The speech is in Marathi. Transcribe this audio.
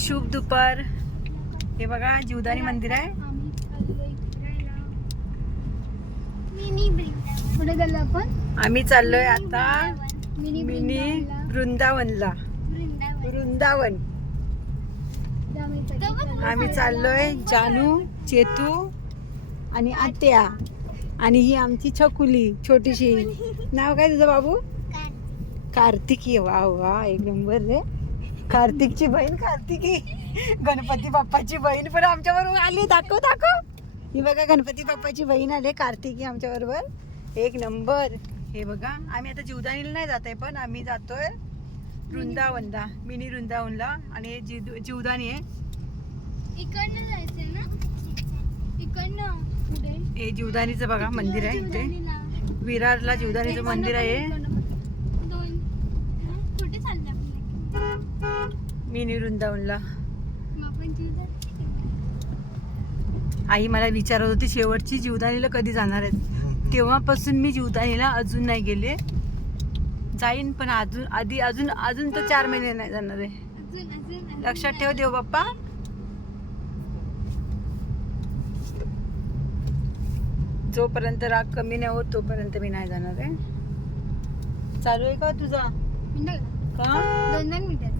शुभ दुपार. हे बघा जीवदानी मंदिर आहे. आम्ही चाललोय आता मिनी वृंदावनला. वृंदावन. आम्ही चाललोय जानू चेतू आणि आत्या. आणि ही आमची छकुली छोटीशी. नाव काय तुझं बाबू? कार्तिकी. वा वा एक नंबर रे. कार्तिकची बहीण कार्तिकी. गणपती बाप्पाची बहीण. पण आमच्या बरोबर आली. दाखव दाखव. ही बघा गणपती बाप्पाची बहीण आले. कार्तिकी आमच्या बरोबर एक नंबर. हे बघा आम्ही आता जीवदानीला नाही जात आहे पण आम्ही जातोय वृंदावनला मिनी वृंदावनला. आणि हे जीव जीवदानी आहे. इकडनं जायचंय ना? इकडनं पुढे. हे जीवदानीचं बघा मंदिर आहे इथे. जीवदानीला. विरारला जीवदानीचं मंदिर आहे. दोन? कुठे चाललं आपण मिनी वृंदावनला आई मला विचारत होती शेवटची जीवदानीला कधी जाणार आहेत? तेव्हापासून मी जीवदानीला अजून नाही गेले. जाईन पण अजून आधी अजून अजून तर चार महिने नाही जाणार आहे. लक्षात ठेव देव बाप्पा. जोपर्यंत राग कमी नाही होत तोपर्यंत मी नाही जाणार आहे. चालू आहे का तुझा? का? दोन दोन मिनिटाचं